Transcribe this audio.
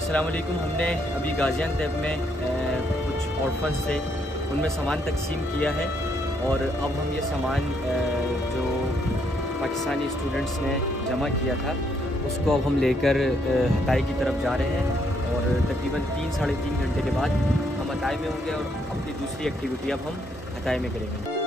अस्सलामुअलैकुम। हमने अभी गाज़ियाबाद में कुछ ऑर्फन्स थे, उनमें सामान तकसीम किया है और अब हम ये सामान जो पाकिस्तानी स्टूडेंट्स ने जमा किया था उसको अब हम लेकर हताई की तरफ जा रहे हैं और तकरीबन 3 साढ़े 3 घंटे के बाद हम हताई में होंगे और अपनी दूसरी एक्टिविटी अब हम हताई में करेंगे।